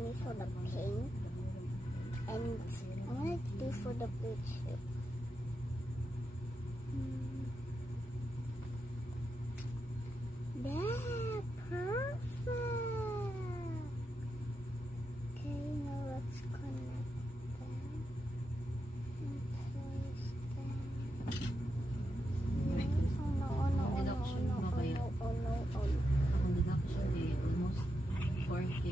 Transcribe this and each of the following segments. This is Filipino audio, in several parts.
me for the pink. And I'm gonna do for the blue too. Yeah, perfect. Okay, now let's connect them and place them. Oh no, oh no, oh no, oh no, oh no, oh no, oh no. Akong nagapos siya almost 4K.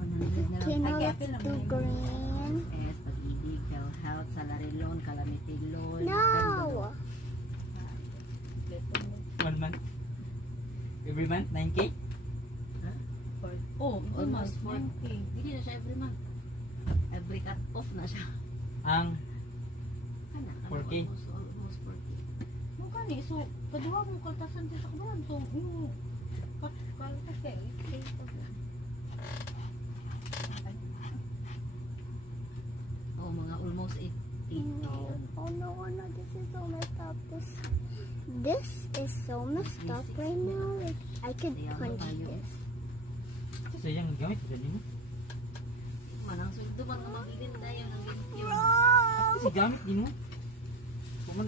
100 na Okay, lang. now let's do green. SS, pag-ibig, health, salary loan, calamity loan. No! 1 month. Every month, 9K? Oh, Almost 4. 4K. Hindi na siya every month. Every cut off na siya. Ang Kana, 4K. Almost 4K. Mo kani so kadua mo kaltasan sa kabaran so yung kaltas kay Oh, mga almost 8K. No. Oh no, oh no, this is so messed up. This is so messed up right now. Like, I could punch this. so yung gamit sa mo. Manang sweldo man nga magilin tayo ng video. Kasi gamit din mo. Kung man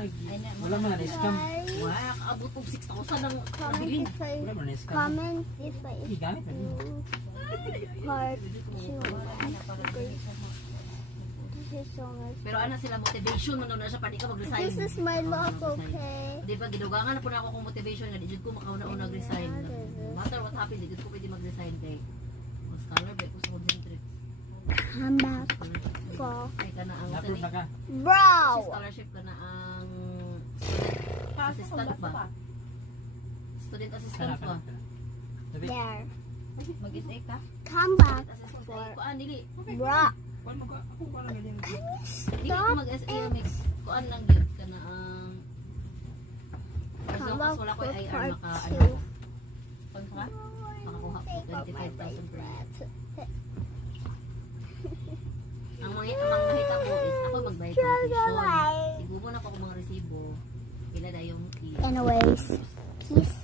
wala man na scam. Wala, kaabot og 6,000 ang Comment nabilin. if I Wala man na scam. comment if I Hindi gamit man mo. do part 2. This is so messed Pero ana sila motivation man daw na siya pa di ka mag-resign. This is my lock, okay? Di ba gidugangan na po na ako kung motivation nga di jud ko makauna-una nag-resign. No matter what happens, di jud ko pwede mag-resign kay mas scholar ba ko sa concentrate. Come back for Kay ka na ang Na-approve na ka. bro. scholarship ka na ang Assistant assistant ba? ba? Student Kana assistant ka. ba? Sabi, There. Mag-isa ka? Come back Student assistant for kay kuan dili. bro. Kuan mo ka. Ako kuan lang ganyan. Dili Stop ko mag-SA mix. Kuan lang gyud ka na ang as Come long back as wala ko for IR part maka 2. ano pang ka makakuha ko Take off my 25,000 per year. breath. Ang mga mahita ko is ako magbayad ng tuition. Igubo na ko mga resibo. Ila na yung fee. Anyways, peace